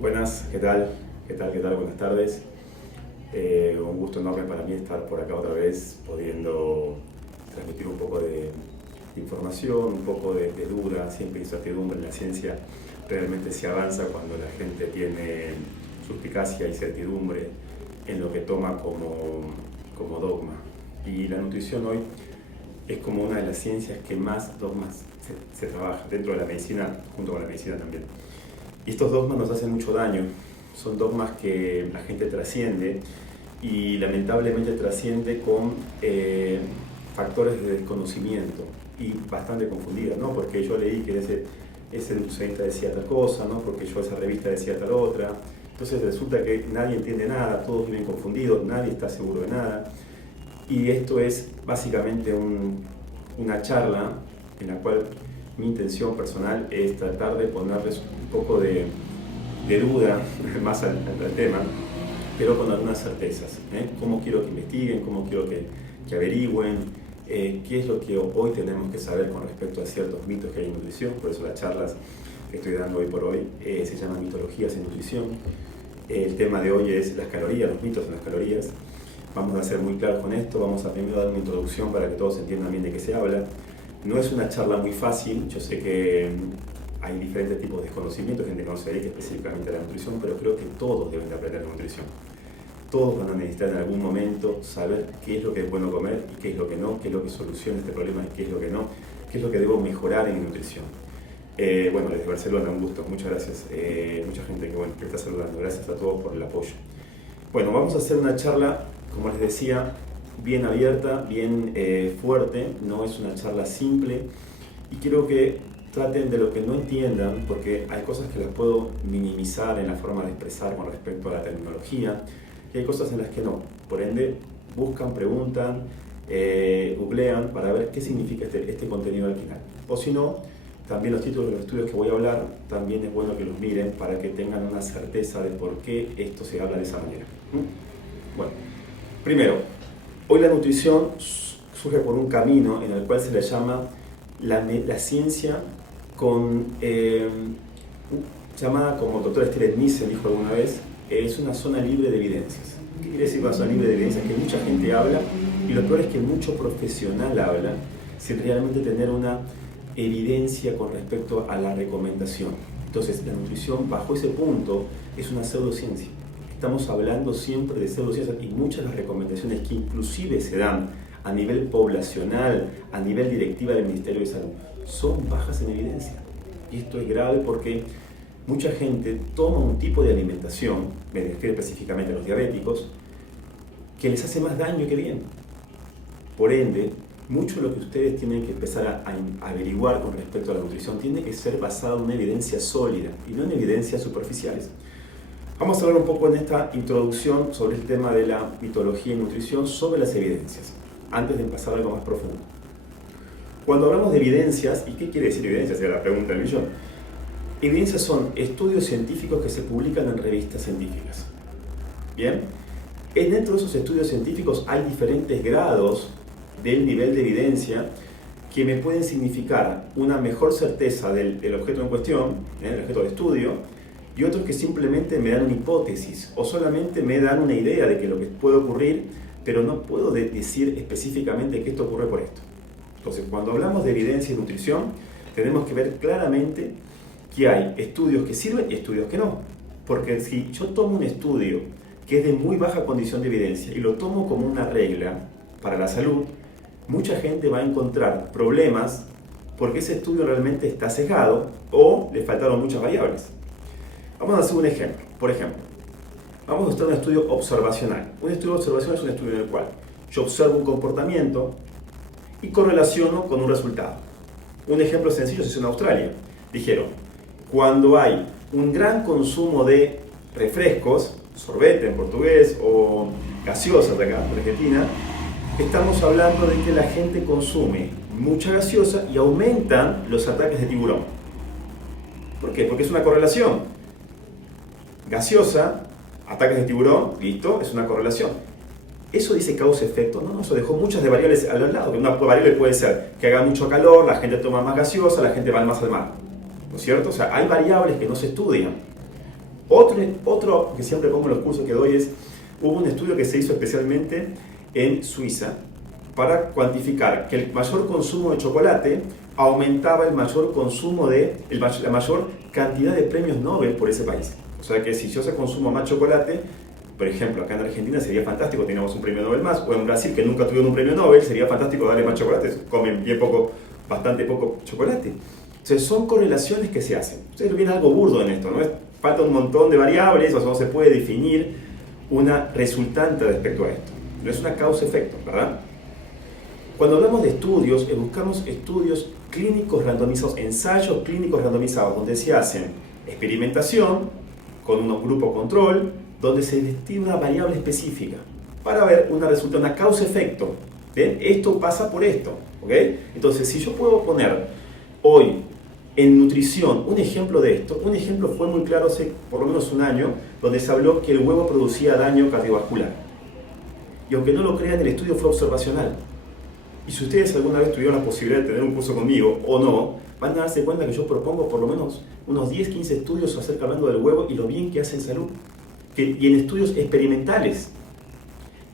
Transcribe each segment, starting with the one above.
Buenas, ¿qué tal? ¿Qué tal? ¿Qué tal? Buenas tardes. Un gusto enorme para mí estar por acá otra vez, pudiendo transmitir un poco de información, un poco de duda, siempre incertidumbre en la ciencia. Realmente se avanza cuando la gente tiene suspicacia y certidumbre en lo que toma como dogma. Y la nutrición hoy es como una de las ciencias que más dogmas se trabaja dentro de la medicina, junto con la medicina también. Y estos dogmas nos hacen mucho daño, son dogmas que la gente trasciende y lamentablemente trasciende con factores de desconocimiento y bastante confundida, ¿no? Porque yo leí que ese nutricionista decía tal cosa, ¿no? Porque yo esa revista decía tal otra. Entonces resulta que nadie entiende nada, todos viven confundidos, nadie está seguro de nada. Y esto es básicamente una charla en la cual mi intención personal es tratar de ponerles un poco de duda más al tema, pero con algunas certezas. Cómo quiero que investiguen, cómo quiero que averigüen, qué es lo que hoy tenemos que saber con respecto a ciertos mitos que hay en nutrición. Por eso las charlas que estoy dando hoy por hoy se llaman mitologías en nutrición. El tema de hoy es las calorías, los mitos en las calorías. Vamos a ser muy claros con esto, vamos a primero dar una introducción para que todos entiendan bien de qué se habla. No es una charla muy fácil, yo sé que hay diferentes tipos de desconocimientos, gente que no se dedica específicamente a la nutrición, pero creo que todos deben de aprender nutrición. Todos van a necesitar en algún momento saber qué es lo que es bueno comer y qué es lo que no, qué es lo que soluciona este problema y qué es lo que no, qué es lo que debo mejorar en mi nutrición. Bueno, desde Barcelona, un gusto, muchas gracias. Mucha gente que está saludando, gracias a todos por el apoyo. Bueno, vamos a hacer una charla, como les decía, bien abierta, bien fuerte, no es una charla simple y quiero que traten de lo que no entiendan, porque hay cosas que las puedo minimizar en la forma de expresar con respecto a la terminología y hay cosas en las que no. Por ende, buscan, preguntan, googlean para ver qué significa este contenido al final. O si no, también los títulos de los estudios que voy a hablar, también es bueno que los miren para que tengan una certeza de por qué esto se habla de esa manera. Bueno, primero, hoy la nutrición surge por un camino en el cual se le llama la ciencia llamada, como el doctor Stiglitz Nielsen dijo alguna vez, es una zona libre de evidencias. ¿Qué quiere decir una zona libre de evidencias? Que mucha gente habla y lo peor es que mucho profesional habla sin realmente tener una evidencia con respecto a la recomendación. Entonces, la nutrición bajo ese punto es una pseudociencia. Estamos hablando siempre de pseudociencias y muchas de las recomendaciones que inclusive se dan a nivel poblacional, a nivel directiva del Ministerio de Salud, son bajas en evidencia. Y esto es grave porque mucha gente toma un tipo de alimentación, me refiero específicamente a los diabéticos, que les hace más daño que bien. Por ende, mucho de lo que ustedes tienen que empezar a averiguar con respecto a la nutrición tiene que ser basado en una evidencia sólida y no en evidencias superficiales. Vamos a hablar un poco en esta introducción sobre el tema de la mitología y nutrición, sobre las evidencias, antes de pasar a algo más profundo. Cuando hablamos de evidencias, ¿y qué quiere decir evidencias? Es la pregunta del millón. Evidencias son estudios científicos que se publican en revistas científicas. ¿Bien? Dentro de esos estudios científicos hay diferentes grados del nivel de evidencia que me pueden significar una mejor certeza del objeto en cuestión, el objeto de estudio, y otros que simplemente me dan una hipótesis o solamente me dan una idea de que lo que puede ocurrir, pero no puedo decir específicamente que esto ocurre por esto. Entonces, cuando hablamos de evidencia y nutrición, tenemos que ver claramente que hay estudios que sirven y estudios que no. Porque si yo tomo un estudio que es de muy baja condición de evidencia y lo tomo como una regla para la salud, mucha gente va a encontrar problemas porque ese estudio realmente está sesgado o le faltaron muchas variables. Vamos a hacer un ejemplo. Por ejemplo, vamos a hacer un estudio observacional. Un estudio observacional es un estudio en el cual yo observo un comportamiento y correlaciono con un resultado. Un ejemplo sencillo se hizo en Australia. Dijeron, cuando hay un gran consumo de refrescos, sorbete en portugués o gaseosas de acá, en Argentina, estamos hablando de que la gente consume mucha gaseosa y aumentan los ataques de tiburón. ¿Por qué? Porque es una correlación. Gaseosa, ataques de tiburón, listo, es una correlación. ¿Eso dice causa-efecto? No, eso dejó muchas de variables a los lados. Una variable puede ser que haga mucho calor, la gente toma más gaseosa, la gente va más al mar. ¿No es cierto? O sea, hay variables que no se estudian. Otro que siempre pongo en los cursos que doy es, hubo un estudio que se hizo especialmente en Suiza para cuantificar que el mayor consumo de chocolate aumentaba el mayor consumo la mayor cantidad de premios Nobel por ese país. O sea que si yo se consumo más chocolate, por ejemplo, acá en Argentina sería fantástico, teníamos un premio Nobel más, o en Brasil, que nunca tuvieron un premio Nobel, sería fantástico darle más chocolate, comen bastante poco chocolate. Entonces son correlaciones que se hacen. Ustedes ven algo burdo en esto, ¿no? Falta un montón de variables, o sea, no se puede definir una resultante respecto a esto. No es una causa-efecto, ¿verdad? Cuando hablamos de estudios, buscamos estudios clínicos randomizados, ensayos clínicos randomizados, donde se hacen experimentación con un grupo control, donde se destina una variable específica para ver una causa-efecto. ¿Bien? Esto pasa por esto, ¿ok? Entonces, si yo puedo poner hoy en nutrición un ejemplo de esto, un ejemplo fue muy claro hace por lo menos un año, donde se habló que el huevo producía daño cardiovascular. Y aunque no lo crean, el estudio fue observacional. Y si ustedes alguna vez tuvieron la posibilidad de tener un curso conmigo o no, van a darse cuenta que yo propongo por lo menos unos 10-15 estudios acerca hablando del huevo y lo bien que hace en salud. Y en estudios experimentales,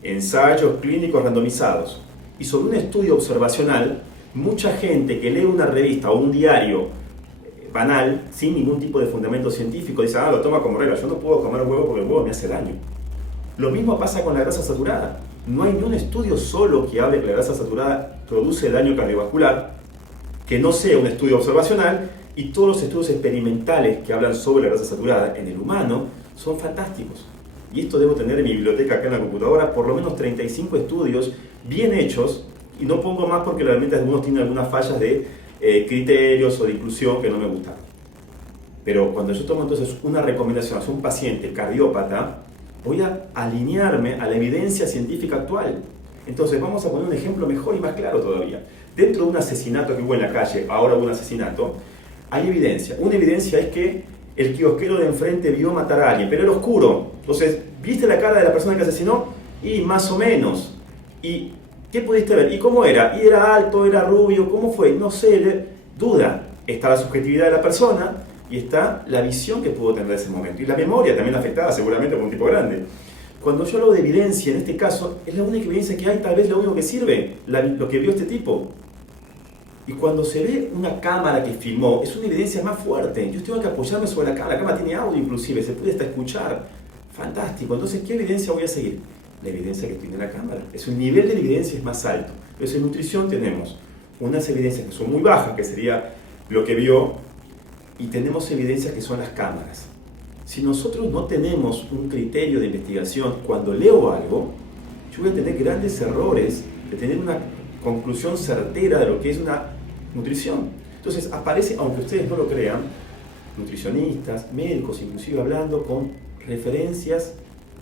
ensayos clínicos randomizados. Y sobre un estudio observacional, mucha gente que lee una revista o un diario banal, sin ningún tipo de fundamento científico, dice, lo toma como regla, yo no puedo comer huevo porque el huevo me hace daño. Lo mismo pasa con la grasa saturada. No hay ni un estudio solo que hable que la grasa saturada produce daño cardiovascular, que no sea un estudio observacional, y todos los estudios experimentales que hablan sobre la grasa saturada en el humano son fantásticos. Y esto debo tener en mi biblioteca acá en la computadora, por lo menos 35 estudios bien hechos, y no pongo más porque realmente algunos tienen algunas fallas de criterios o de inclusión que no me gustan. Pero cuando yo tomo entonces una recomendación hacia un paciente cardiópata, voy a alinearme a la evidencia científica actual. Entonces vamos a poner un ejemplo mejor y más claro todavía. Dentro de un asesinato que hubo en la calle, ahora hubo un asesinato, hay evidencia. Una evidencia es que el kiosquero de enfrente vio matar a alguien, pero era oscuro. Entonces, ¿viste la cara de la persona que asesinó? Y más o menos. ¿Y qué pudiste ver? ¿Y cómo era? ¿Y era alto? ¿Era rubio? ¿Cómo fue? No sé, duda. Está la subjetividad de la persona y está la visión que pudo tener en ese momento. Y la memoria también afectada seguramente por un tipo grande. Cuando yo hablo de evidencia, en este caso, es la única evidencia que hay, tal vez lo único que sirve, lo que vio este tipo. Y cuando se ve una cámara que filmó, es una evidencia más fuerte. Yo tengo que apoyarme sobre la cámara tiene audio inclusive, se puede hasta escuchar. Fantástico. Entonces, ¿qué evidencia voy a seguir? La evidencia que tiene la cámara. Es un nivel de evidencia es más alto. Entonces, en nutrición tenemos unas evidencias que son muy bajas, que sería lo que vio, y tenemos evidencias que son las cámaras. Si nosotros no tenemos un criterio de investigación, cuando leo algo, yo voy a tener grandes errores de tener una conclusión certera de lo que es una nutrición. Entonces aparece, aunque ustedes no lo crean, nutricionistas, médicos, inclusive hablando con referencias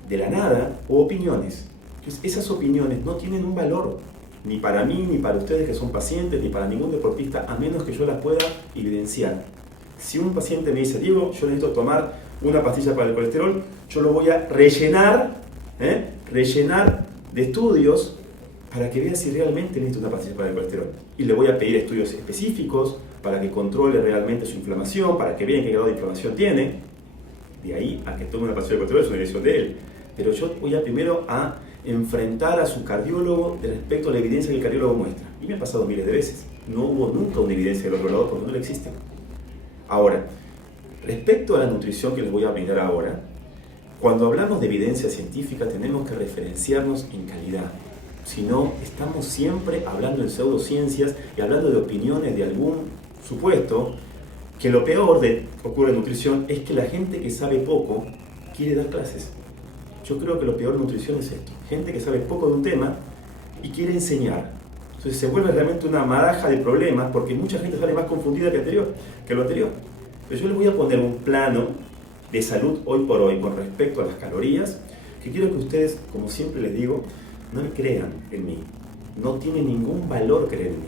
de la nada o opiniones. Entonces esas opiniones no tienen un valor, ni para mí, ni para ustedes que son pacientes, ni para ningún deportista, a menos que yo las pueda evidenciar. Si un paciente me dice, Diego, yo necesito tomar una pastilla para el colesterol, yo lo voy a rellenar de estudios para que vea si realmente necesita una pastilla para el colesterol. Y le voy a pedir estudios específicos para que controle realmente su inflamación, para que vean qué grado de inflamación tiene. De ahí a que tome una pastilla de colesterol es una decisión de él. Pero yo voy a primero a enfrentar a su cardiólogo respecto a la evidencia que el cardiólogo muestra. Y me ha pasado miles de veces. No hubo nunca una evidencia del otro lado porque no la existe. Ahora, respecto a la nutrición que les voy a brindar ahora, cuando hablamos de evidencia científica tenemos que referenciarnos en calidad. Si no, estamos siempre hablando en pseudociencias y hablando de opiniones de algún supuesto, que lo peor que ocurre en nutrición es que la gente que sabe poco quiere dar clases. Yo creo que lo peor de nutrición es esto. Gente que sabe poco de un tema y quiere enseñar. Entonces se vuelve realmente una maraja de problemas porque mucha gente sale más confundida que lo anterior. Pero yo les voy a poner un plano de salud hoy por hoy con respecto a las calorías, que quiero que ustedes, como siempre les digo, no crean en mí. No tiene ningún valor creer en mí.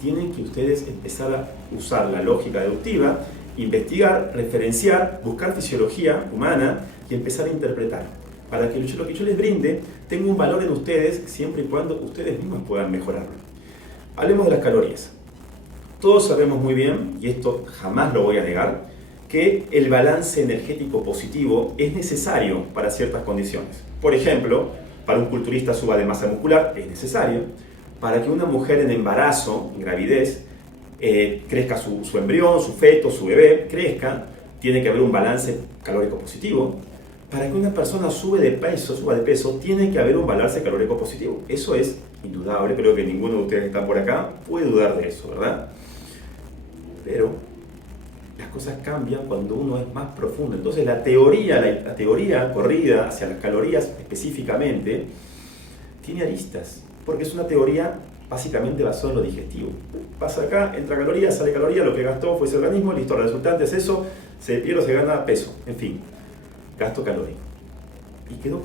Tienen que ustedes empezar a usar la lógica deductiva, investigar, referenciar, buscar fisiología humana y empezar a interpretar. Para que lo que yo les brinde tenga un valor en ustedes siempre y cuando ustedes mismos puedan mejorarlo. Hablemos de las calorías. Todos sabemos muy bien, y esto jamás lo voy a negar, que el balance energético positivo es necesario para ciertas condiciones. Por ejemplo, para un culturista suba de masa muscular es necesario. Para que una mujer en embarazo, en gravidez, crezca su embrión, su feto, su bebé, crezca, tiene que haber un balance calórico positivo. Para que una persona suba de peso, tiene que haber un balance calórico positivo. Eso es indudable, creo que ninguno de ustedes que está por acá puede dudar de eso, ¿verdad? Pero las cosas cambian cuando uno es más profundo. Entonces la teoría corrida hacia las calorías específicamente tiene aristas, porque es una teoría básicamente basada en lo digestivo. Pasa acá, entra caloría, sale caloría, lo que gastó fue ese organismo, listo, el resultante es eso, se pierde o se gana peso, en fin, gasto calórico. Y quedó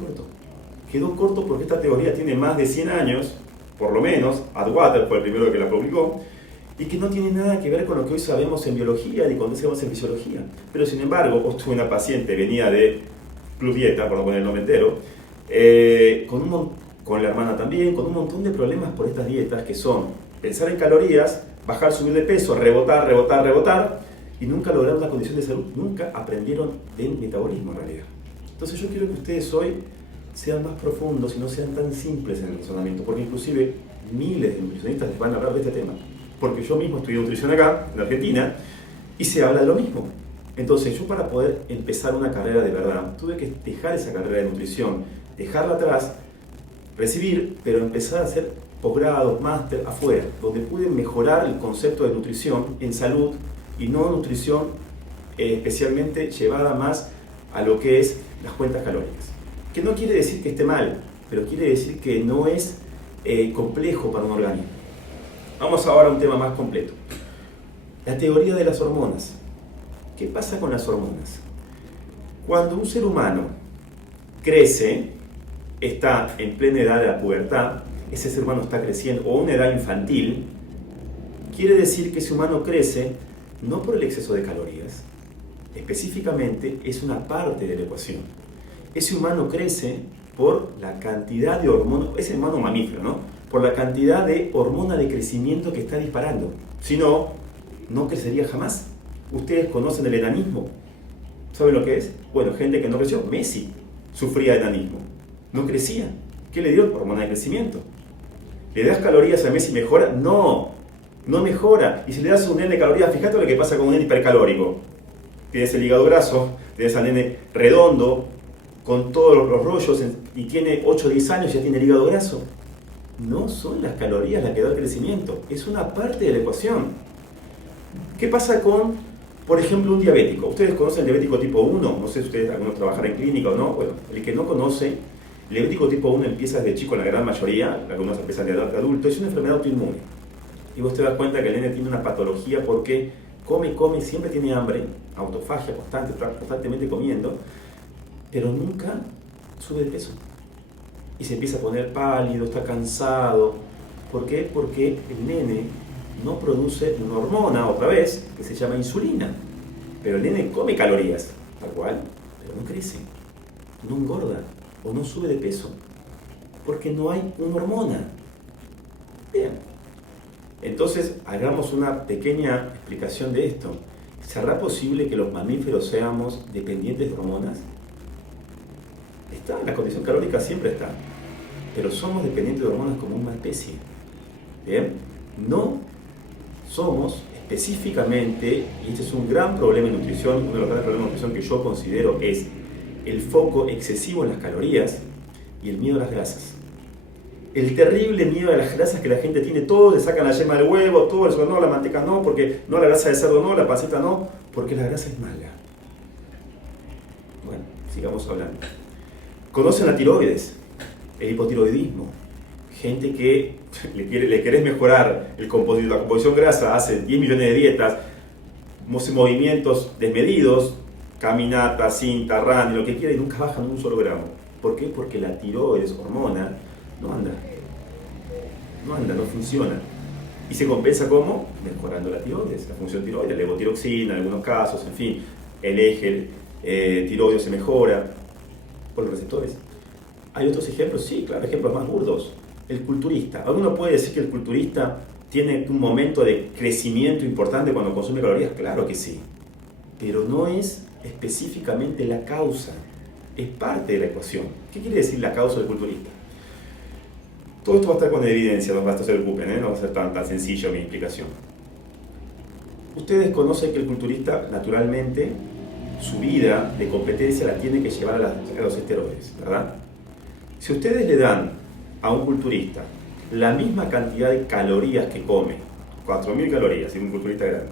corto porque esta teoría tiene más de 100 años, por lo menos, Atwater fue el primero que la publicó, y que no tiene nada que ver con lo que hoy sabemos en biología ni con lo que sabemos en fisiología. Pero sin embargo, vos tuve una paciente, venía de Club Dieta, por no poner el nombre entero, con la hermana también, con un montón de problemas por estas dietas que son pensar en calorías, bajar, subir de peso, rebotar, y nunca lograron una condición de salud, nunca aprendieron del metabolismo en realidad. Entonces yo quiero que ustedes hoy sean más profundos y no sean tan simples en el razonamiento, porque inclusive miles de nutricionistas les van a hablar de este tema. Porque yo mismo estudié nutrición acá, en Argentina, y se habla de lo mismo. Entonces yo para poder empezar una carrera de verdad, tuve que dejar esa carrera de nutrición, dejarla atrás, recibir, pero empezar a hacer posgrados, máster afuera, donde pude mejorar el concepto de nutrición en salud y no nutrición especialmente llevada más a lo que es las cuentas calóricas. Que no quiere decir que esté mal, pero quiere decir que no es complejo para un organismo. Vamos ahora a un tema más completo. La teoría de las hormonas. ¿Qué pasa con las hormonas? Cuando un ser humano crece, está en plena edad de la pubertad, ese ser humano está creciendo, o una edad infantil, quiere decir que ese humano crece no por el exceso de calorías, específicamente es una parte de la ecuación. Ese humano crece por la cantidad de hormonas, ese humano mamífero, ¿no? Por la cantidad de hormona de crecimiento que está disparando. Si no, no crecería jamás. Ustedes conocen el enanismo. ¿Saben lo que es? Bueno, gente que no creció. Messi sufría de enanismo. No crecía. ¿Qué le dio? Hormona de crecimiento. ¿Le das calorías a Messi y mejora? No, no mejora. Y si le das un nene de calorías, fíjate lo que pasa con un nene hipercalórico. Tienes el hígado graso, tienes al nene redondo, con todos los rollos, y tiene 8 o 10 años y ya tiene el hígado graso. No son las calorías las que da el crecimiento, es una parte de la ecuación. ¿Qué pasa con, por ejemplo, un diabético? ¿Ustedes conocen el diabético tipo 1? No sé si ustedes algunos trabajan en clínica o no. Bueno, el que no conoce, el diabético tipo 1 empieza desde chico, en la gran mayoría, algunos empiezan de edad de adulto, es una enfermedad autoinmune. Y vos te das cuenta que el nene tiene una patología porque come, siempre tiene hambre, autofagia constantemente comiendo, pero nunca sube de peso. Y se empieza a poner pálido, está cansado. ¿Por qué? Porque el nene no produce una hormona, otra vez, que se llama insulina. Pero el nene come calorías, tal cual, pero no crece, no engorda o no sube de peso, porque no hay una hormona. Bien. Entonces, hagamos una pequeña explicación de esto. ¿Será posible que los mamíferos seamos dependientes de hormonas? Está, la condición calórica siempre está, pero somos dependientes de hormonas como una especie. ¿Bien? No somos específicamente, y este es un gran problema en nutrición, uno de los grandes problemas de nutrición que yo considero es el foco excesivo en las calorías y el miedo a las grasas. El terrible miedo a las grasas que la gente tiene, todos le sacan la yema del huevo, todo eso, no, la manteca no, porque no, la grasa de cerdo no, la panceta no, porque la grasa es mala. Bueno, sigamos hablando. ¿Conocen la tiroides? El hipotiroidismo. Gente que le querés mejorar la composición grasa, hace 10 millones de dietas, movimientos desmedidos, caminata, cinta, run, lo que quiera, y nunca bajan un solo gramo. ¿Por qué? Porque la tiroides, hormona, no anda, no funciona. ¿Y se compensa cómo? Mejorando la tiroides, la función tiroidea, la levotiroxina en algunos casos, en fin, el eje tiroideo se mejora por los receptores. ¿Hay otros ejemplos? Sí, claro, ejemplos más burdos. El culturista. ¿Alguno puede decir que el culturista tiene un momento de crecimiento importante cuando consume calorías? Claro que sí. pero no es específicamente la causa, es parte de la ecuación. ¿Qué quiere decir la causa del culturista? Todo esto va a estar con evidencia, no se preocupen, no va a ser tan sencillo mi explicación. Ustedes conocen que el culturista, naturalmente, su vida de competencia la tiene que llevar a los esteroides, ¿verdad? Si ustedes le dan a un culturista la misma cantidad de calorías que come, 4.000 calorías, si es un culturista grande,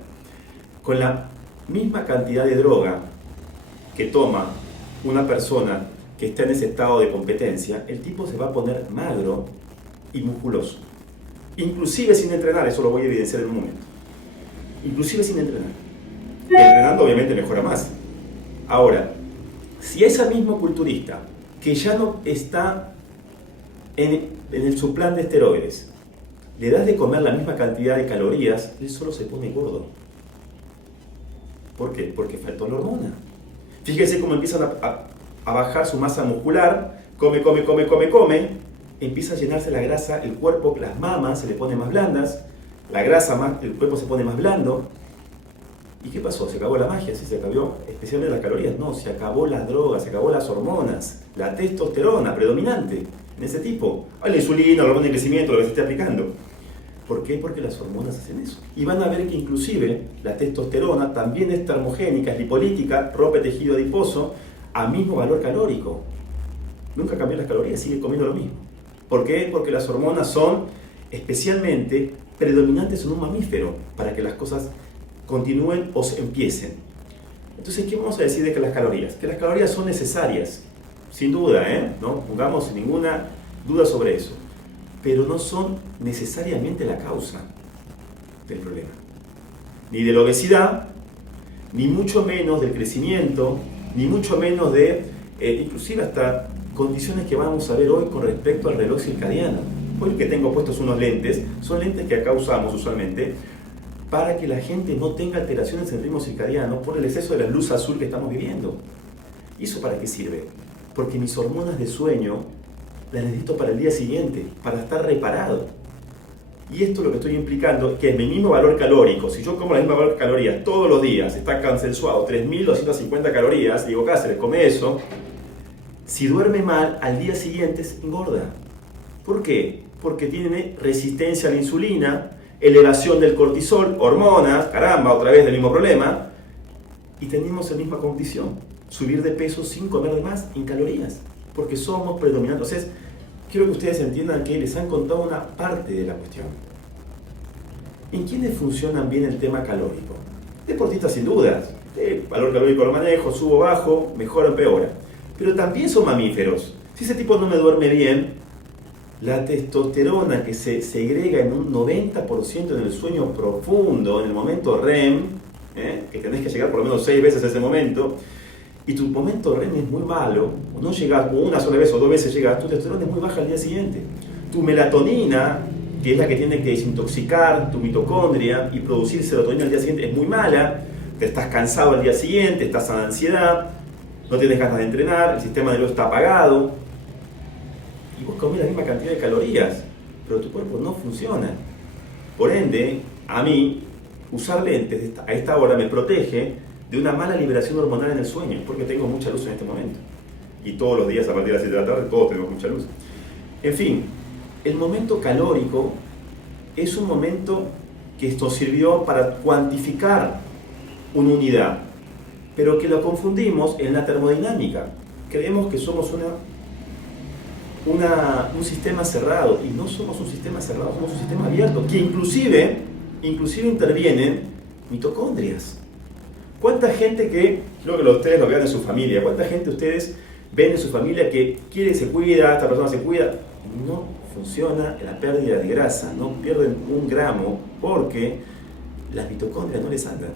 con la misma cantidad de droga que toma una persona que está en ese estado de competencia, el tipo se va a poner magro y musculoso. Inclusive sin entrenar, eso lo voy a evidenciar en un momento. Inclusive sin entrenar. Entrenando obviamente mejora más. Ahora, si ese mismo culturista, que ya no está en su plan de esteroides, le das de comer la misma cantidad de calorías, él solo se pone gordo. ¿Por qué? Porque faltó la hormona. Fíjense cómo empiezan a bajar su masa muscular, come, empieza a llenarse la grasa, el cuerpo, las mamas se le ponen más blandas, la grasa, el cuerpo se pone más blando. ¿Y qué pasó? ¿Se acabó la magia? ¿Sí se acabó? Especialmente las calorías. No, se acabó las drogas, se acabó las hormonas, la testosterona predominante en ese tipo. La insulina, la hormona de crecimiento, lo que se esté aplicando. ¿Por qué? Porque las hormonas hacen eso. Y van a ver que inclusive la testosterona también es termogénica, es lipolítica, rompe tejido adiposo a mismo valor calórico. Nunca cambió las calorías, sigue comiendo lo mismo. ¿Por qué? Porque las hormonas son especialmente predominantes en un mamífero para que las cosas continúen o se empiecen. Entonces, ¿qué vamos a decir de que las calorías? Que las calorías son necesarias, sin duda, no pongamos ninguna duda sobre eso, pero no son necesariamente la causa del problema, ni de la obesidad, ni mucho menos del crecimiento, ni mucho menos de, inclusive hasta condiciones que vamos a ver hoy con respecto al reloj circadiano. Hoy que tengo puestos unos lentes, son lentes que acá usamos usualmente para que la gente no tenga alteraciones en el ritmo circadiano por el exceso de la luz azul que estamos viviendo. ¿Y eso para qué sirve? Porque mis hormonas de sueño las necesito para el día siguiente, para estar reparado. Y esto lo que estoy implicando que es mi mismo valor calórico. Si yo como la misma valor de calorías todos los días, está consensuado 3.250 calorías, digo, Cáceres, come eso. Si duerme mal, al día siguiente se engorda. ¿Por qué? Porque tiene resistencia a la insulina, elevación del cortisol, hormonas, caramba, otra vez el mismo problema, y tenemos la misma condición, subir de peso sin comer de más en calorías, porque somos predominantes. Entonces, quiero que ustedes entiendan que les han contado una parte de la cuestión. ¿En quiénes funcionan bien el tema calórico? Deportistas sin dudas, el valor calórico lo manejo, subo, bajo, mejora, empeora, pero también son mamíferos. Si ese tipo no me duerme bien, la testosterona que se segrega en un 90% en el sueño profundo, en el momento REM, que tenés que llegar por lo menos 6 veces a ese momento, y tu momento REM es muy malo, o no llegas una sola vez o 2 veces llegas, tu testosterona es muy baja al día siguiente. Tu melatonina, que es la que tiene que desintoxicar tu mitocondria y producir serotonina al día siguiente, es muy mala, te estás cansado al día siguiente, estás en ansiedad, no tienes ganas de entrenar, el sistema nervioso está apagado, y vos comés la misma cantidad de calorías, pero tu cuerpo no funciona. Por ende, a mí, usar lentes a esta hora me protege de una mala liberación hormonal en el sueño, porque tengo mucha luz en este momento. Y todos los días a partir de las 7 de la tarde, todos tenemos mucha luz. En fin, el momento calórico es un momento que esto sirvió para cuantificar una unidad, pero que lo confundimos en la termodinámica. Creemos que somos un sistema cerrado, y no somos un sistema cerrado, somos un sistema abierto, que inclusive intervienen mitocondrias. ¿Cuánta gente que, creo que ustedes lo vean en su familia, cuánta gente ustedes ven en su familia que quiere, se cuida, esta persona se cuida? No funciona la pérdida de grasa, no pierden 1 gramo porque las mitocondrias no les andan.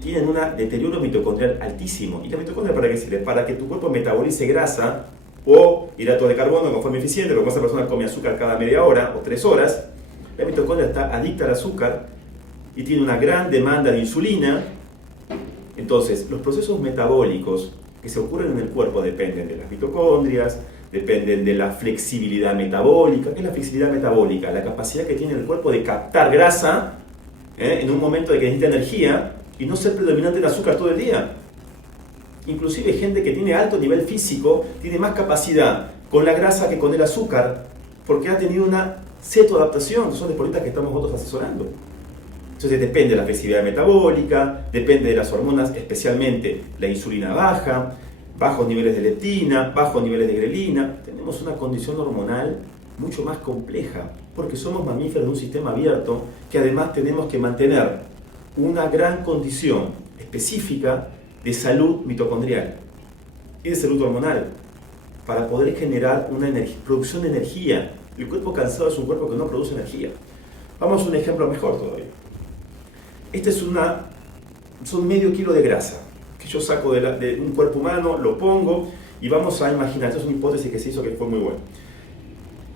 Tienen un deterioro mitocondrial altísimo. ¿Y la mitocondria para qué sirve? Para que tu cuerpo metabolice grasa o hidratos de carbono con forma eficiente, porque esa persona come azúcar cada media hora o 3 horas. La mitocondria está adicta al azúcar y tiene una gran demanda de insulina. Entonces, los procesos metabólicos que se ocurren en el cuerpo dependen de las mitocondrias, dependen de la flexibilidad metabólica. ¿Qué es la flexibilidad metabólica? La capacidad que tiene el cuerpo de captar grasa en un momento de que necesita energía y no ser predominante en azúcar todo el día. Inclusive gente que tiene alto nivel físico tiene más capacidad con la grasa que con el azúcar, porque ha tenido una cetoadaptación. Son deportistas que estamos nosotros asesorando. Entonces depende de la flexibilidad metabólica, depende de las hormonas, especialmente la insulina baja, bajos niveles de leptina, bajos niveles de grelina. Tenemos una condición hormonal mucho más compleja, porque somos mamíferos de un sistema abierto que además tenemos que mantener una gran condición específica de salud mitocondrial y de salud hormonal para poder generar una producción de energía. El cuerpo cansado es un cuerpo que no produce energía. Vamos a un ejemplo mejor todavía. Este es son medio kilo de grasa que yo saco de un cuerpo humano, lo pongo y vamos a imaginar, esta es una hipótesis que se hizo que fue muy buena.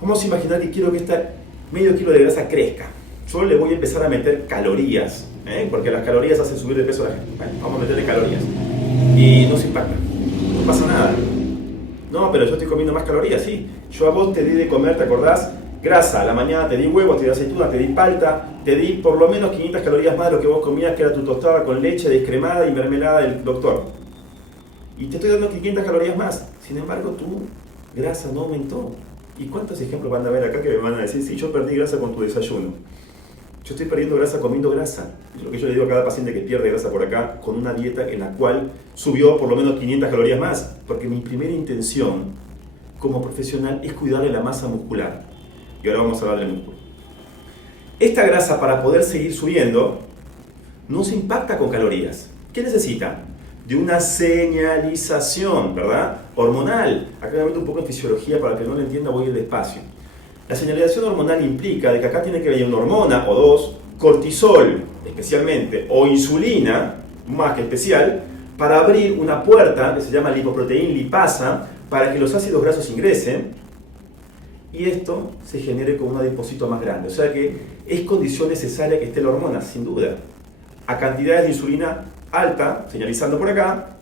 Vamos a imaginar que quiero que este medio kilo de grasa crezca. Yo le voy a empezar a meter calorías, porque las calorías hacen subir de peso a la gente. Bueno, vamos a meterle calorías y no se impacta, no pasa nada. No, pero yo estoy comiendo más calorías, sí. Yo a vos te di de comer, ¿te acordás? Grasa, a la mañana te di huevos, te di aceituna, te di palta, te di por lo menos 500 calorías más de lo que vos comías, que era tu tostada con leche descremada y mermelada del doctor. Y te estoy dando 500 calorías más. Sin embargo, tu grasa no aumentó. ¿Y cuántos ejemplos van a ver acá que me van a decir, sí, yo perdí grasa con tu desayuno? Yo estoy perdiendo grasa comiendo grasa. Es lo que yo le digo a cada paciente que pierde grasa por acá con una dieta en la cual subió por lo menos 500 calorías más. Porque mi primera intención como profesional es cuidarle la masa muscular. Y ahora vamos a hablar del músculo. Esta grasa, para poder seguir subiendo, no se impacta con calorías. ¿Qué necesita? De una señalización, ¿verdad? Hormonal. Acá me meto un poco en fisiología, para el que no lo entienda voy a ir despacio. La señalización hormonal implica de que acá tiene que venir una hormona o dos, cortisol especialmente, o insulina, más que especial, para abrir una puerta que se llama lipoproteína lipasa, para que los ácidos grasos ingresen y esto se genere con un adipocito más grande. O sea que es condición necesaria que esté la hormona, sin duda. A cantidades de insulina alta, señalizando por acá,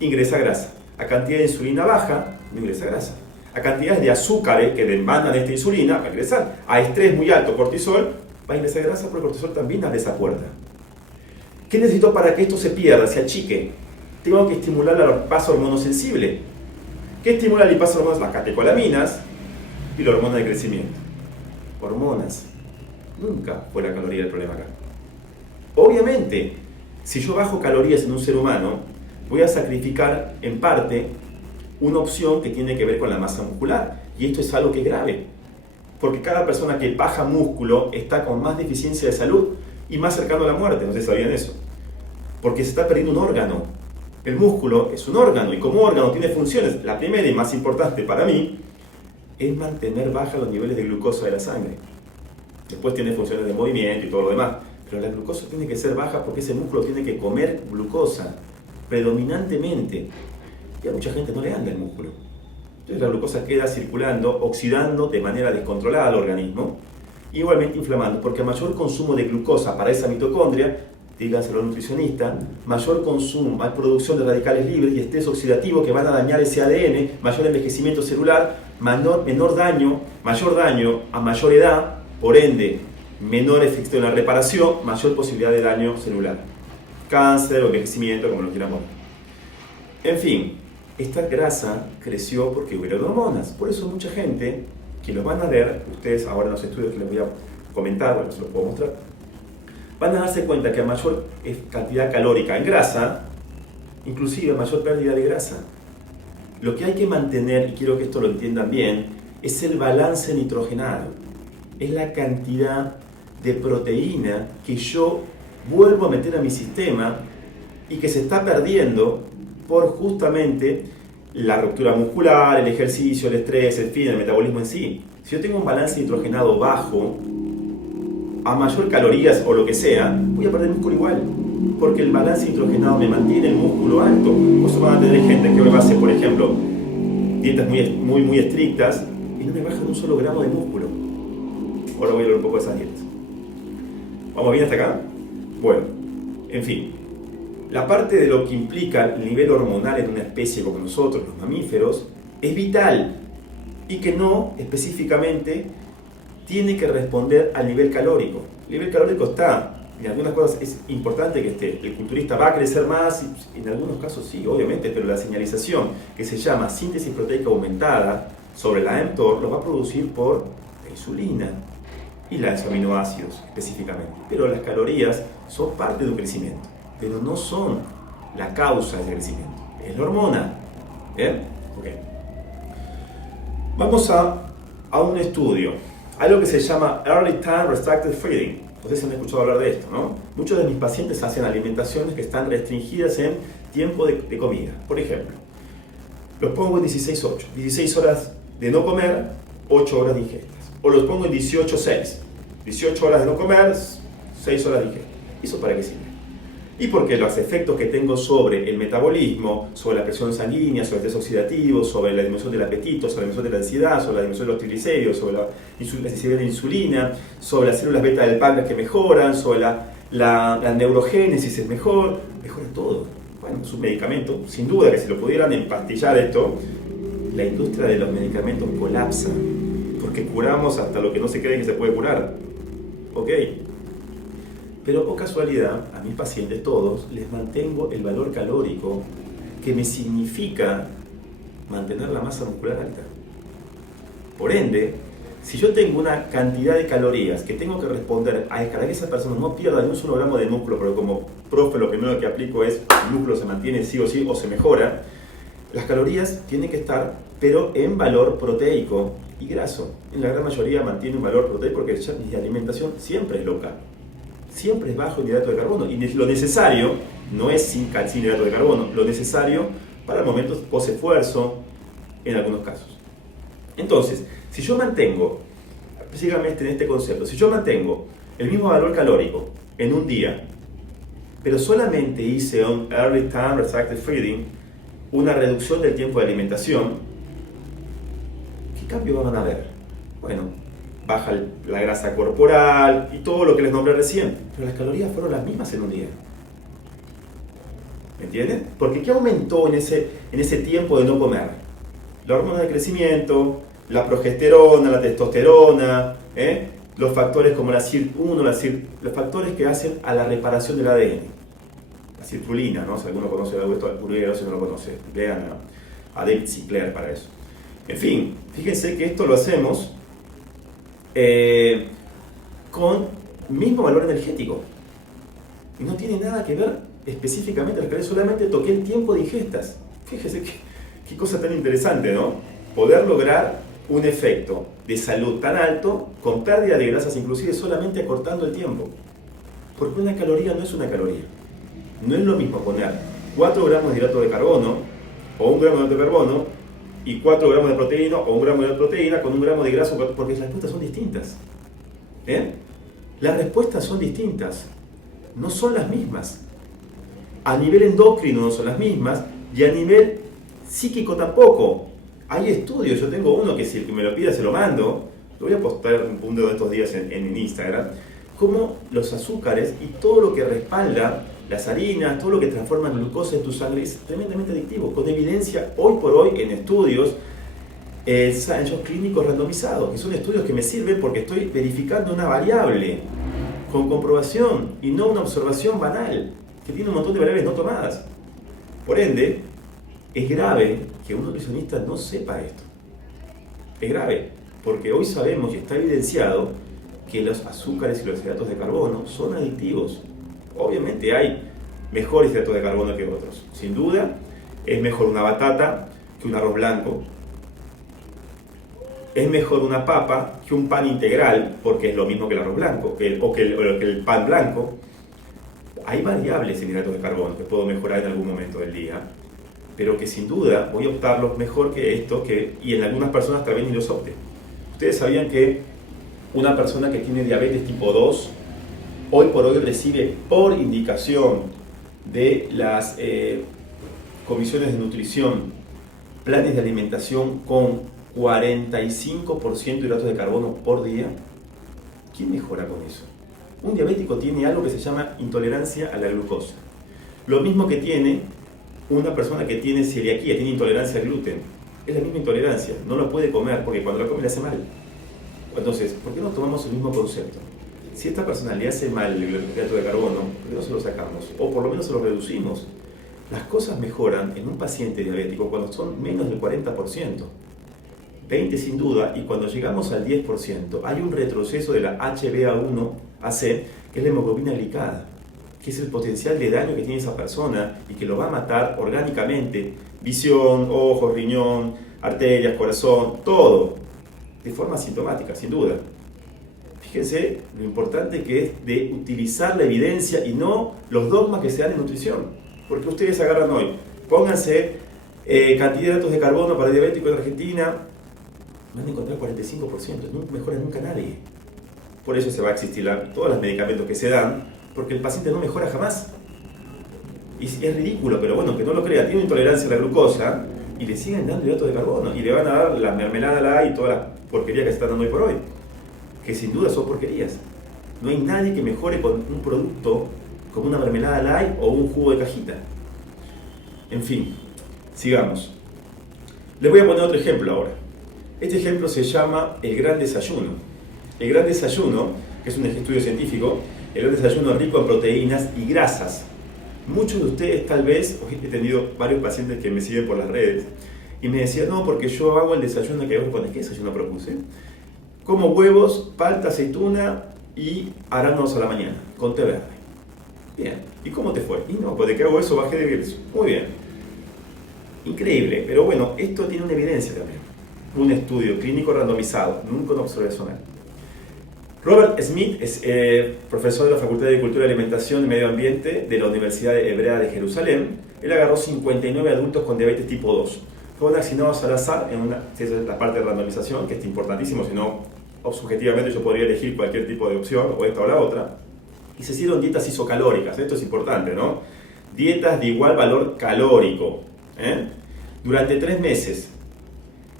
ingresa grasa. A cantidad de insulina baja, no ingresa grasa. A cantidades de azúcares que demandan esta insulina, va a ingresar. A estrés muy alto, cortisol, va a ingresar grasa, porque el cortisol también abre esa puerta. ¿Qué necesito para que esto se pierda, se achique? Tengo que estimular la lipasa hormonosensible. ¿Qué estimula la lipasa hormonosensible? Las catecolaminas y la hormona de crecimiento. Hormonas. Nunca fue la caloría el problema acá. Obviamente, si yo bajo calorías en un ser humano, voy a sacrificar en parte una opción que tiene que ver con la masa muscular. Y esto es algo que es grave. Porque cada persona que baja músculo está con más deficiencia de salud y más cercano a la muerte. No sé si sabían eso. Porque se está perdiendo un órgano. El músculo es un órgano y como órgano tiene funciones. La primera y más importante para mí es mantener baja los niveles de glucosa de la sangre. Después tiene funciones de movimiento y todo lo demás. Pero la glucosa tiene que ser baja porque ese músculo tiene que comer glucosa predominantemente. Y a mucha gente no le anda el músculo. Entonces la glucosa queda circulando, oxidando de manera descontrolada al organismo, y igualmente inflamando, porque a mayor consumo de glucosa para esa mitocondria, díganselo al nutricionista, mayor consumo, más producción de radicales libres y estrés oxidativo que van a dañar ese ADN, mayor envejecimiento celular, mayor daño a mayor edad, por ende, menor efecto en la reparación, mayor posibilidad de daño celular. Cáncer o envejecimiento, como lo quieramos. En fin, esta grasa creció porque hubieron hormonas. Por eso mucha gente, que los van a ver, ustedes ahora en los estudios que les voy a comentar, bueno, se los puedo mostrar, van a darse cuenta que a mayor cantidad calórica en grasa, inclusive a mayor pérdida de grasa. Lo que hay que mantener, y quiero que esto lo entiendan bien, es el balance nitrogenado. Es la cantidad de proteína que yo vuelvo a meter a mi sistema y que se está perdiendo por justamente la ruptura muscular, el ejercicio, el estrés, en fin, el metabolismo en sí. Si yo tengo un balance nitrogenado bajo, a mayor calorías o lo que sea, voy a perder músculo igual, porque el balance nitrogenado me mantiene el músculo alto. Por eso van a tener gente que hoy va a hacer, por ejemplo, dietas muy estrictas y no me bajan un solo gramo de músculo. Ahora voy a hablar un poco de esas dietas. ¿Vamos bien hasta acá? Bueno, en fin. La parte de lo que implica el nivel hormonal en una especie como nosotros, los mamíferos, es vital y que no específicamente tiene que responder al nivel calórico. El nivel calórico está En algunas cosas es importante que esté. El culturista va a crecer más, y en algunos casos sí, obviamente, pero la señalización que se llama síntesis proteica aumentada sobre la mTOR lo va a producir por la insulina y los aminoácidos específicamente. Pero las calorías son parte de un crecimiento, pero no son la causa del crecimiento. Es la hormona. ¿Bien? Ok. Vamos a un estudio, algo que se llama Early Time Restricted Feeding. Ustedes han escuchado hablar de esto, ¿no? Muchos de mis pacientes hacen alimentaciones que están restringidas en tiempo de comida. Por ejemplo, los pongo en 16-8, 16 horas de no comer, 8 horas de ingestas. O los pongo en 18-6, 18 horas de no comer, 6 horas de ingesta. ¿Eso para qué sirve? Y porque los efectos que tengo sobre el metabolismo, sobre la presión sanguínea, sobre el estrés oxidativo, sobre la disminución del apetito, sobre la disminución de la ansiedad, sobre la disminución de los triglicéridos, sobre la necesidad de insulina, sobre las células beta del páncreas que mejoran, sobre la neurogénesis es mejora todo. Bueno, es un medicamento, sin duda que si lo pudieran empastillar esto, la industria de los medicamentos colapsa, porque curamos hasta lo que no se cree que se puede curar. ¿Ok? Pero, por casualidad, a mis pacientes todos les mantengo el valor calórico que me significa mantener la masa muscular alta. Por ende, si yo tengo una cantidad de calorías que tengo que responder a cada que esa persona no pierda ni un solo gramo de músculo, pero como profe lo primero que aplico es el músculo se mantiene sí o sí o se mejora, las calorías tienen que estar, pero en valor proteico y graso. En la gran mayoría mantiene un valor proteico porque mi alimentación siempre es low carb. Siempre es bajo en hidrato de carbono y lo necesario no es sin hidrato de carbono, lo necesario para momentos post-esfuerzo en algunos casos. Entonces, si yo mantengo, específicamente en este concepto, si yo mantengo el mismo valor calórico en un día, pero solamente hice un Early Time Restricted Feeding, una reducción del tiempo de alimentación, ¿qué cambio van a ver? Bueno, baja la grasa corporal y todo lo que les nombré recién, pero las calorías fueron las mismas en un día. ¿Me entienden? Porque ¿qué aumentó en ese tiempo de no comer? La hormona de crecimiento, la progesterona, la testosterona, los factores como la CYP1, los factores que hacen a la reparación del ADN. La citrulina, ¿no? Si alguno conoce algo de esto, Uriel, si no lo conoce, vean a David Sinclair para eso. En fin, fíjense que esto lo hacemos con mismo valor energético y no tiene nada que ver específicamente las calorías, solamente toqué el tiempo de ingestas. Fíjese qué cosa tan interesante, ¿no? Poder lograr un efecto de salud tan alto con pérdida de grasas, inclusive solamente acortando el tiempo, porque una caloría no es una caloría. No es lo mismo poner 4 gramos de hidrato de carbono o 1 gramo de hidrato de carbono y 4 gramos de proteína o 1 gramo de proteína con 1 gramo de grasa, porque las respuestas son distintas. Las respuestas son distintas, no son las mismas. A nivel endocrino no son las mismas y a nivel psíquico tampoco. Hay estudios, yo tengo uno que si el que me lo pida se lo mando, lo voy a postar un de estos días en Instagram, como los azúcares y todo lo que respalda las harinas, todo lo que transforma en glucosa en tu sangre es tremendamente adictivo, con evidencia hoy por hoy en estudios, ensayos clínicos randomizados, que son estudios que me sirven porque estoy verificando una variable con comprobación y no una observación banal, que tiene un montón de variables no tomadas. Por ende, es grave que un nutricionista no sepa esto. Es grave, porque hoy sabemos y está evidenciado que los azúcares y los hidratos de carbono son adictivos. Obviamente hay mejores hidratos de carbono que otros. Sin duda, es mejor una batata que un arroz blanco. Es mejor una papa que un pan integral, porque es lo mismo que el arroz blanco, o que el pan blanco. Hay variables en hidratos de carbono que puedo mejorar en algún momento del día, pero que sin duda voy a optarlos mejor que esto, y en algunas personas también ni los opte. Ustedes sabían que una persona que tiene diabetes tipo 2, hoy por hoy recibe por indicación de las comisiones de nutrición planes de alimentación con 45% de hidratos de carbono por día. ¿Quién mejora con eso? Un diabético tiene algo que se llama intolerancia a la glucosa. Lo mismo que tiene una persona que tiene celiaquía, tiene intolerancia al gluten. Es la misma intolerancia, no lo puede comer porque cuando lo come le hace mal. Entonces, ¿por qué no tomamos el mismo concepto? Si a esta persona le hace mal el hidrato de carbono, ¿por qué no se lo sacamos? O por lo menos se lo reducimos. Las cosas mejoran en un paciente diabético cuando son menos del 40%. 20% sin duda, y cuando llegamos al 10%, hay un retroceso de la HbA1c, que es la hemoglobina glicada, que es el potencial de daño que tiene esa persona y que lo va a matar orgánicamente. Visión, ojos, riñón, arterias, corazón, todo, de forma asintomática, sin duda. Fíjense lo importante que es de utilizar la evidencia y no los dogmas que se dan en nutrición. Porque ustedes agarran hoy, pónganse cantidad de hidratos de carbono para diabéticos en Argentina, van a encontrar 45%, no mejora nunca nadie. Por eso se va a existir todos los medicamentos que se dan, porque el paciente no mejora jamás. Y es ridículo, pero bueno, que no lo crea, tiene intolerancia a la glucosa y le siguen dando hidratos de carbono y le van a dar la mermelada light y toda la porquería que se está dando hoy por hoy, que sin duda son porquerías. No hay nadie que mejore con un producto como una mermelada light o un jugo de cajita. En fin, sigamos. Les voy a poner otro ejemplo ahora. Este ejemplo se llama el gran desayuno. El gran desayuno, que es un estudio científico, el gran desayuno es rico en proteínas y grasas. Muchos de ustedes tal vez, hoy he tenido varios pacientes que me siguen por las redes, y me decían, no, porque yo hago el desayuno que vos pones. ¿Qué desayuno propuse? Como huevos, palta, aceituna y arándanos a la mañana, con té verde. Bien, ¿y cómo te fue? Y no, pues de que hago eso bajé de peso. Muy bien. Increíble, pero bueno, esto tiene una evidencia también. Un estudio clínico randomizado, nunca observacional. Robert Smith es profesor de la Facultad de Agricultura, Alimentación y Medio Ambiente de la Universidad Hebrea de Jerusalén. Él agarró 59 adultos con diabetes tipo 2. Fueron asignados al azar, esa es la parte de randomización, que es importantísimo, si no, subjetivamente yo podría elegir cualquier tipo de opción, o esta o la otra. Y se hicieron dietas isocalóricas, esto es importante, ¿no? Dietas de igual valor calórico, durante 3 meses.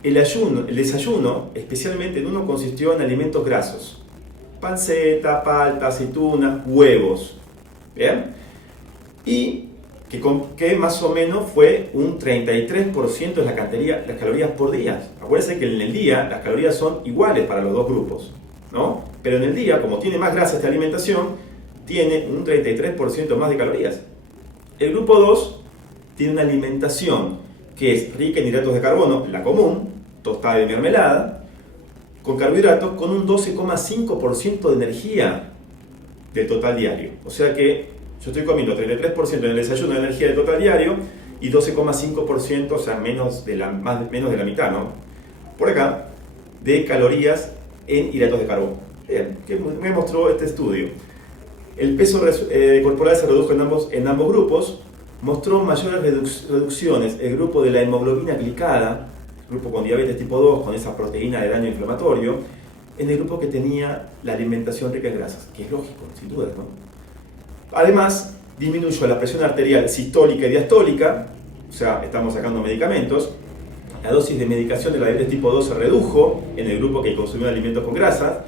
El desayuno, especialmente en uno, consistió en alimentos grasos. Panceta, palta, aceitunas, huevos. ¿Bien? Y que más o menos fue un 33% de las calorías por día. Acuérdense que en el día las calorías son iguales para los dos grupos, ¿no? Pero en el día, como tiene más grasa esta alimentación, tiene un 33% más de calorías. El grupo 2 tiene una alimentación que es rica en hidratos de carbono, la común, tostada y mermelada, con carbohidratos, con un 12,5% de energía del total diario. O sea que yo estoy comiendo 33% en el desayuno de energía del total diario y 12,5%, o sea, menos de la mitad, ¿no? Por acá, de calorías en hidratos de carbono. Bien, que me mostró este estudio. El peso corporal se redujo en ambos grupos, mostró mayores reducciones el grupo de la hemoglobina glicada, grupo con diabetes tipo 2, con esa proteína de daño inflamatorio, en el grupo que tenía la alimentación rica en grasas, que es lógico, sin duda, ¿no? Además, disminuyó la presión arterial sistólica y diastólica, o sea, estamos sacando medicamentos. La dosis de medicación de la diabetes tipo 2 se redujo en el grupo que consumió alimentos con grasas.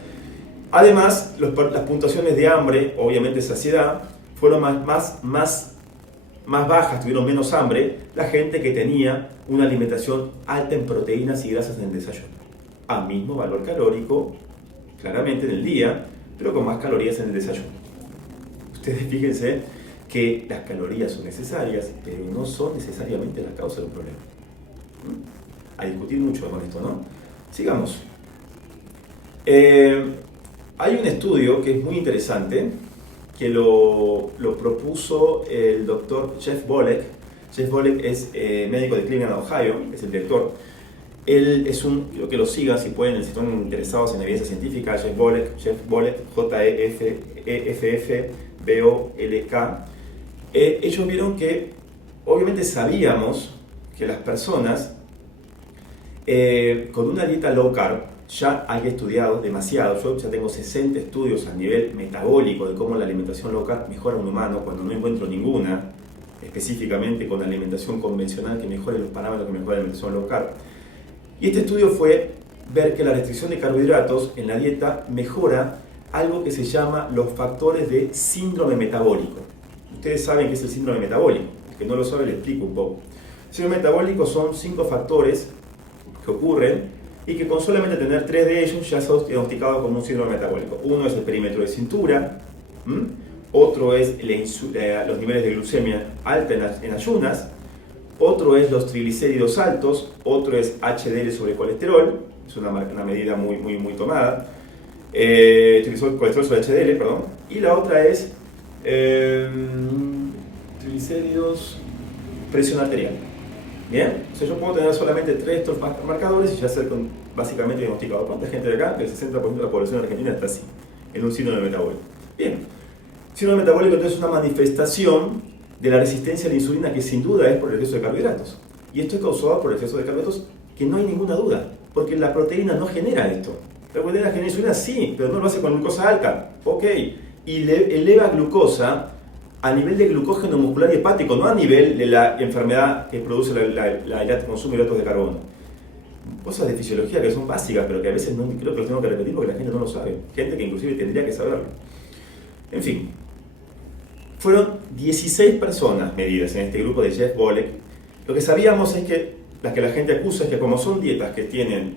Además, las puntuaciones de hambre, obviamente saciedad, fueron más bajas, tuvieron menos hambre la gente que tenía una alimentación alta en proteínas y grasas en el desayuno. A mismo valor calórico, claramente en el día, pero con más calorías en el desayuno. Ustedes fíjense que las calorías son necesarias, pero no son necesariamente la causa de un problema. A discutir mucho con esto, ¿no? Sigamos. Hay un estudio que es muy interesante, que lo propuso el doctor Jeff Volek. Jeff Volek es médico de Cleveland, Ohio, es el director. Él es quiero que lo sigan si pueden, si están interesados en evidencia científica. Jeff Volek, J-E-F-F-B-O-L-K. Ellos vieron que, obviamente sabíamos que las personas con una dieta low carb, ya hay estudiado demasiado, yo ya tengo 60 estudios a nivel metabólico de cómo la alimentación low carb mejora a un humano, cuando no encuentro ninguna, específicamente con la alimentación convencional que mejore los parámetros que mejora la alimentación low carb. Y este estudio fue ver que la restricción de carbohidratos en la dieta mejora algo que se llama los factores de síndrome metabólico. Ustedes saben qué es el síndrome metabólico, el que no lo sabe le explico un poco. El síndrome metabólico son 5 factores que ocurren y que con solamente tener 3 de ellos ya sos diagnosticado como un síndrome metabólico. Uno es el perímetro de cintura, otro es los niveles de glucemia alta en ayunas, otro es los triglicéridos altos, otro es HDL sobre colesterol, es una medida muy tomada, colesterol sobre HDL, perdón, y la otra es triglicéridos, presión arterial. Bien, o sea, yo puedo tener solamente 3 de estos marcadores y ya ser básicamente diagnosticado. ¿Cuánta gente de acá? El 60% de la población argentina está así, en un síndrome metabólico. Bien, síndrome metabólico entonces es una manifestación de la resistencia a la insulina que sin duda es por el exceso de carbohidratos. Y esto es causado por el exceso de carbohidratos, que no hay ninguna duda, porque la proteína no genera esto. La proteína genera insulina, sí, pero no lo hace con glucosa alta. Ok, y eleva glucosa a nivel de glucógeno muscular y hepático, no a nivel de la enfermedad que produce el consumo de hidratos de carbono. Cosas de fisiología que son básicas, pero que a veces no creo que los tengo que repetir porque la gente no lo sabe. Gente que inclusive tendría que saberlo. En fin, fueron 16 personas medidas en este grupo de Jeff Volek. Lo que sabíamos es que las que la gente acusa es que como son dietas que tienen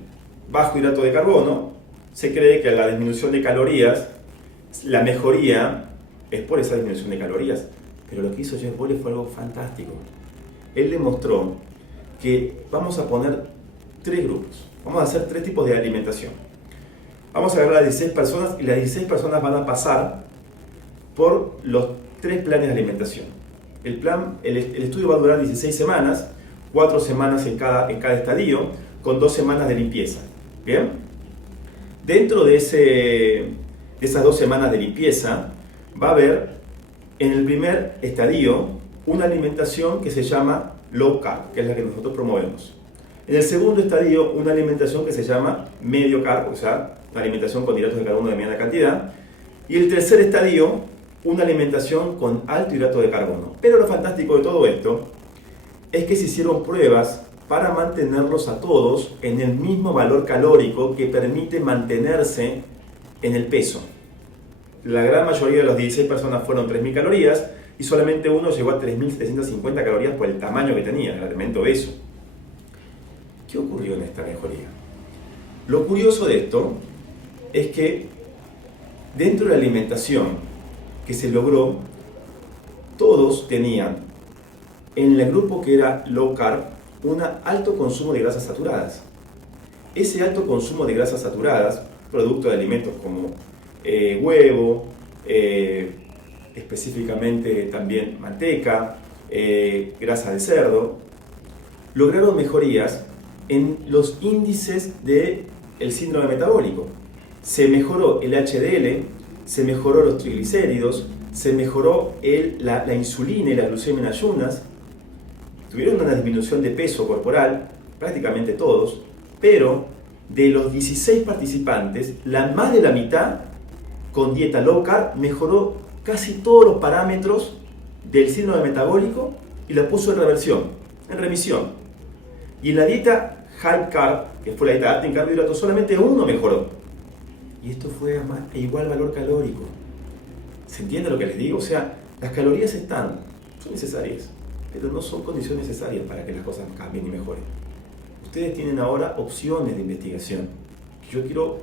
bajo hidrato de carbono, se cree que la disminución de calorías, la mejoría es por esa disminución de calorías. Pero lo que hizo Jeff Volek fue algo fantástico. Él demostró que vamos a poner 3 grupos. Vamos a hacer 3 tipos de alimentación. Vamos a agarrar a 16 personas y las 16 personas van a pasar por los 3 planes de alimentación. El estudio va a durar 16 semanas, 4 semanas en cada estadio, con 2 semanas de limpieza. ¿Bien? Dentro de esas 2 semanas de limpieza, va a haber en el primer estadio una alimentación que se llama low carb, que es la que nosotros promovemos. En el segundo estadio, una alimentación que se llama medio carb, o sea, una alimentación con hidratos de carbono de mediana cantidad. Y el tercer estadio, una alimentación con alto hidrato de carbono. Pero lo fantástico de todo esto es que se hicieron pruebas para mantenerlos a todos en el mismo valor calórico que permite mantenerse en el peso. La gran mayoría de las 16 personas fueron 3.000 calorías y solamente uno llegó a 3.750 calorías por el tamaño que tenía, era tremendo obeso. ¿Qué ocurrió en esta mejoría? Lo curioso de esto es que dentro de la alimentación que se logró, todos tenían en el grupo que era low carb un alto consumo de grasas saturadas. Ese alto consumo de grasas saturadas, producto de alimentos como huevo, específicamente también manteca, grasa de cerdo, lograron mejorías en los índices del síndrome metabólico. Se mejoró el HDL, se mejoró los triglicéridos, se mejoró la insulina y la glucemia en ayunas, tuvieron una disminución de peso corporal, prácticamente todos, pero de los 16 participantes, más de la mitad con dieta low carb mejoró casi todos los parámetros del síndrome metabólico y la puso en remisión. Y en la dieta high carb, que fue la dieta alta en carbohidratos, solamente uno mejoró. Y esto fue a igual valor calórico. ¿Se entiende lo que les digo? O sea, las calorías son necesarias, pero no son condiciones necesarias para que las cosas cambien y mejoren. Ustedes tienen ahora opciones de investigación. Yo quiero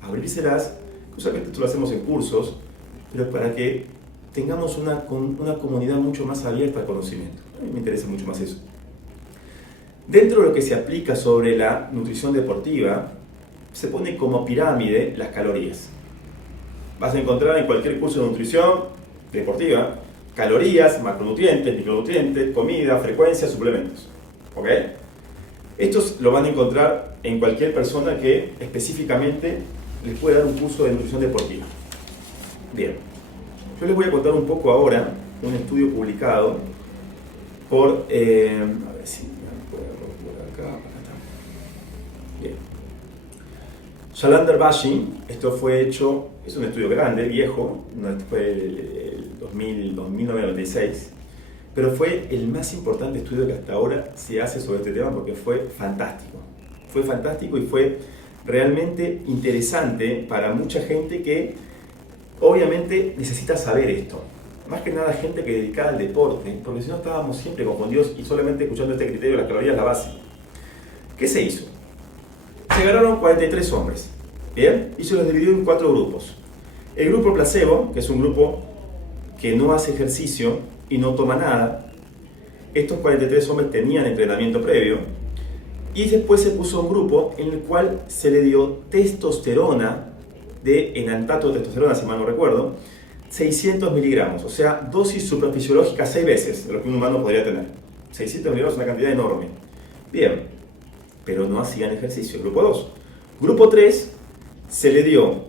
abrírselas, usualmente esto lo hacemos en cursos, pero para que tengamos una comunidad mucho más abierta al conocimiento. A mí me interesa mucho más eso. Dentro de lo que se aplica sobre la nutrición deportiva, se pone como pirámide las calorías. Vas a encontrar en cualquier curso de nutrición deportiva calorías, macronutrientes, micronutrientes, comida, frecuencia, suplementos. ¿Ok? Estos lo van a encontrar en cualquier persona que específicamente les pueda dar un curso de nutrición deportiva. Bien, yo les voy a contar un poco ahora un estudio publicado por, a ver si me puedo por acá está. Bien. Shalander Bashi, esto fue hecho, es un estudio grande, viejo, fue el 1996, pero fue el más importante estudio que hasta ahora se hace sobre este tema porque fue fantástico. Fue fantástico y fue realmente interesante para mucha gente que obviamente necesita saber esto. Más que nada gente que dedicada al deporte, porque si no estábamos siempre confundidos y solamente escuchando este criterio de las calorías la base. ¿Qué se hizo? Se agarraron 43 hombres, ¿bien? Y se los dividió en 4 grupos. El grupo placebo, que es un grupo que no hace ejercicio y no toma nada. Estos 43 hombres tenían entrenamiento previo. Y después se puso un grupo en el cual se le dio testosterona, de enantato de testosterona, si mal no recuerdo, 600 miligramos, o sea, dosis suprafisiológica 6 veces de lo que un humano podría tener. 600 miligramos es una cantidad enorme. Bien, pero no hacían ejercicio. Grupo 2. Grupo 3 se le dio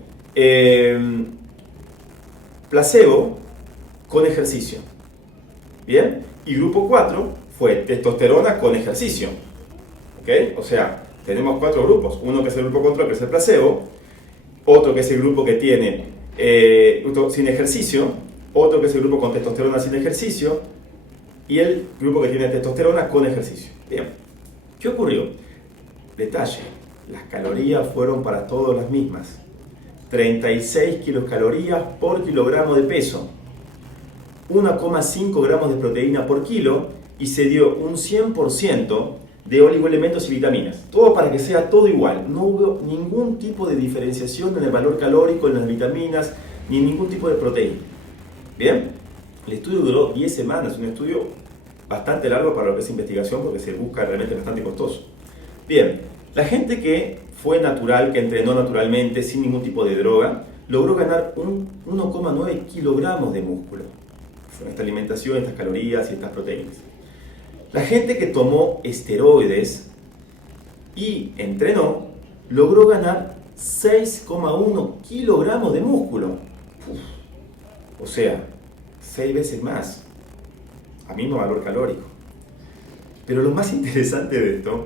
placebo con ejercicio. Bien, y grupo 4 fue testosterona con ejercicio. ¿Ok? O sea, tenemos 4 grupos. Uno que es el grupo control, que es el placebo. Otro que es el grupo que tiene sin ejercicio. Otro que es el grupo con testosterona sin ejercicio. Y el grupo que tiene testosterona con ejercicio. Bien. ¿Qué ocurrió? Detalle. Las calorías fueron para todos las mismas. 36 kilocalorías por kilogramo de peso. 1,5 gramos de proteína por kilo. Y se dio un 100% de oligoelementos y vitaminas. Todo para que sea todo igual. No hubo ningún tipo de diferenciación en el valor calórico, en las vitaminas, ni en ningún tipo de proteína. Bien, el estudio duró 10 semanas, un estudio bastante largo para lo que es investigación, porque se busca realmente bastante costoso. Bien, la gente que fue natural, que entrenó naturalmente, sin ningún tipo de droga, logró ganar 1,9 kilogramos de músculo. Con esta alimentación, estas calorías y estas proteínas. La gente que tomó esteroides y entrenó, logró ganar 6,1 kilogramos de músculo. O sea, 6 veces más, a mismo valor calórico. Pero lo más interesante de esto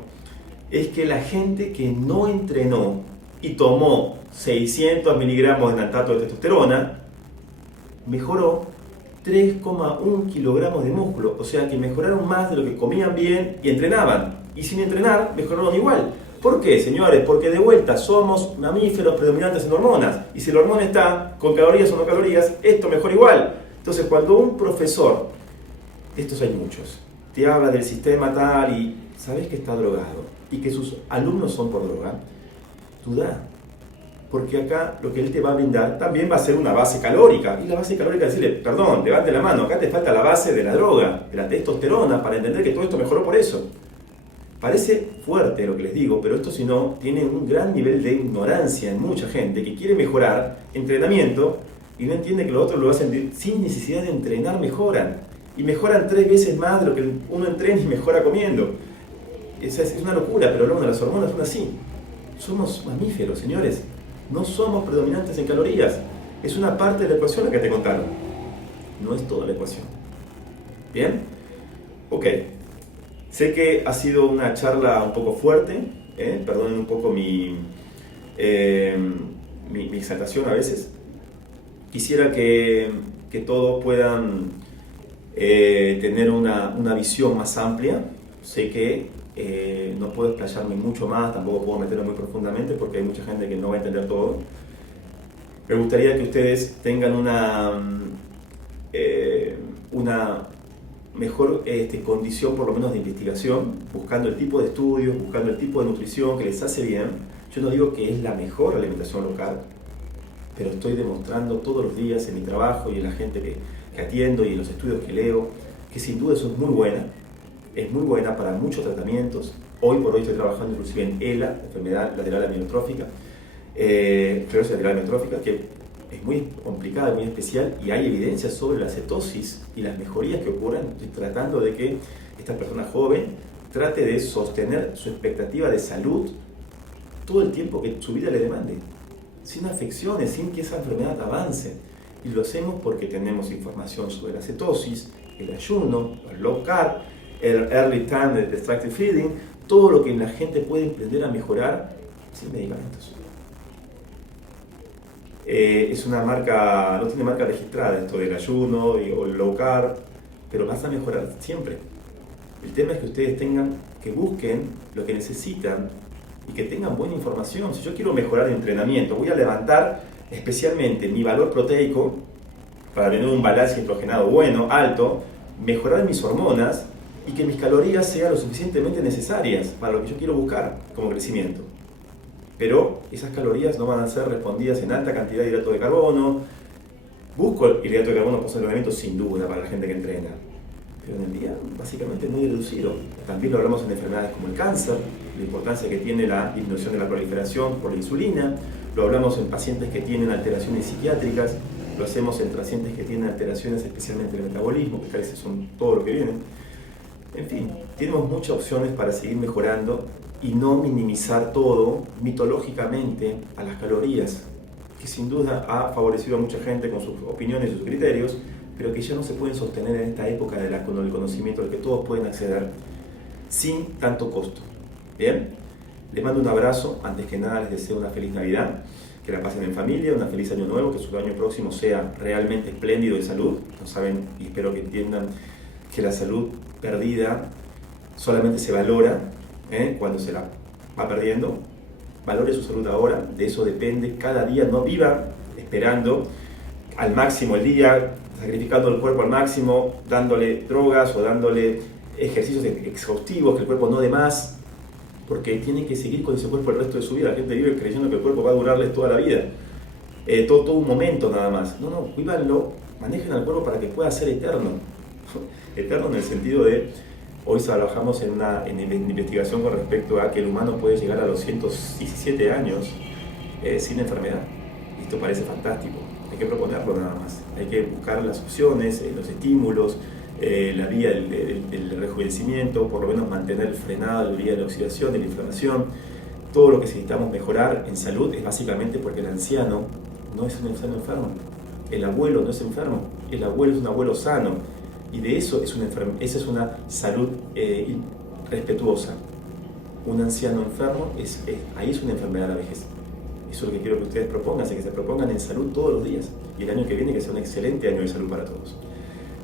es que la gente que no entrenó y tomó 600 miligramos de enantato de testosterona, mejoró 3,1 kilogramos de músculo, o sea que mejoraron más de lo que comían bien y entrenaban, y sin entrenar mejoraron igual. ¿Por qué, señores? Porque de vuelta somos mamíferos predominantes en hormonas, y si la hormona está con calorías o no calorías, esto mejora igual. Entonces cuando un profesor, estos hay muchos, te habla del sistema tal y sabes que está drogado y que sus alumnos son por droga, duda. Porque acá lo que él te va a brindar también va a ser una base calórica. Y la base calórica es decirle, perdón, levante la mano, acá te falta la base de la droga, de la testosterona, para entender que todo esto mejoró por eso. Parece fuerte lo que les digo, pero esto si no, tiene un gran nivel de ignorancia en mucha gente que quiere mejorar entrenamiento y no entiende que los otros lo hacen sin necesidad de entrenar, mejoran. Y mejoran 3 veces más de lo que uno entrena y mejora comiendo. Es una locura, pero luego las hormonas son así. Somos mamíferos, señores. No somos predominantes en calorías. Es una parte de la ecuación la que te contaron. No es toda la ecuación. ¿Bien? Ok. Sé que ha sido una charla un poco fuerte. Perdonen un poco mi exaltación a veces. Quisiera que todos puedan tener una visión más amplia. Sé que no puedo explayarme mucho más, tampoco puedo meterlo muy profundamente porque hay mucha gente que no va a entender todo. Me gustaría que ustedes tengan una mejor condición por lo menos de investigación, buscando el tipo de estudios, buscando el tipo de nutrición que les hace bien. Yo no digo que es la mejor alimentación local, pero estoy demostrando todos los días en mi trabajo y en la gente que atiendo y en los estudios que leo, que sin duda eso es muy buena. Es muy buena para muchos tratamientos. Hoy por hoy estoy trabajando inclusive en ELA, enfermedad lateral amiotrófica, esclerosis lateral amiotrófica, que es muy complicada, muy especial, y hay evidencia sobre la cetosis y las mejorías que ocurren. Estoy tratando de que esta persona joven trate de sostener su expectativa de salud todo el tiempo que su vida le demande, sin afecciones, sin que esa enfermedad avance. Y lo hacemos porque tenemos información sobre la cetosis, el ayuno, el low carb, el early time de restricted feeding, todo lo que la gente puede aprender a mejorar sin medicamentos. Es una marca, no tiene marca registrada esto del ayuno o el low carb, pero vas a mejorar siempre. El tema es que ustedes que busquen lo que necesitan y que tengan buena información. Si yo quiero mejorar el entrenamiento, voy a levantar especialmente mi valor proteico para tener un balance nitrogenado bueno, alto, mejorar mis hormonas y que mis calorías sean lo suficientemente necesarias para lo que yo quiero buscar como crecimiento. pero esas calorías no van a ser respondidas en alta cantidad de hidrato de carbono. Busco el hidrato de carbono post entrenamiento sin duda para la gente que entrena, pero en el día básicamente muy reducido. También lo hablamos en enfermedades como el cáncer, la importancia que tiene la disminución de la proliferación por la insulina, lo hablamos en pacientes que tienen alteraciones psiquiátricas, lo hacemos en pacientes que tienen alteraciones especialmente del metabolismo, que a veces son todo lo que vienen. En fin, tenemos muchas opciones para seguir mejorando y no minimizar todo mitológicamente a las calorías, que sin duda ha favorecido a mucha gente con sus opiniones y sus criterios, pero que ya no se pueden sostener en esta época con el conocimiento al que todos pueden acceder sin tanto costo. Bien, les mando un abrazo. Antes que nada les deseo una feliz Navidad, que la pasen en familia, un feliz año nuevo, que su año próximo sea realmente espléndido de salud. No saben, y espero que entiendan que la salud perdida solamente se valora cuando se la va perdiendo. Valore su salud ahora, de eso depende cada día. No viva esperando al máximo el día, sacrificando el cuerpo al máximo, dándole drogas o dándole ejercicios exhaustivos, que el cuerpo no dé más, porque tiene que seguir con ese cuerpo el resto de su vida. La gente vive creyendo que el cuerpo va a durarles toda la vida, todo un momento nada más. No, vívanlo, manejen al cuerpo para que pueda ser eterno. Eterno en el sentido de, hoy trabajamos en investigación con respecto a que el humano puede llegar a los 117 años sin enfermedad. Esto parece fantástico, hay que proponerlo nada más, hay que buscar las opciones, los estímulos, la vía del rejuvenecimiento, por lo menos mantener frenada la vía de la oxidación, de la inflamación. Todo lo que necesitamos mejorar en salud es básicamente porque el anciano no es un anciano enfermo, el abuelo no es enfermo, el abuelo es un abuelo sano. Y de eso esa es una salud respetuosa. Un anciano enfermo, ahí es una enfermedad de la vejez. Eso es lo que quiero que ustedes propongan, que se propongan en salud todos los días. Y el año que viene que sea un excelente año de salud para todos.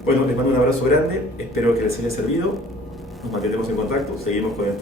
Bueno, les mando un abrazo grande, espero que les haya servido. Nos mantendremos en contacto, seguimos con esta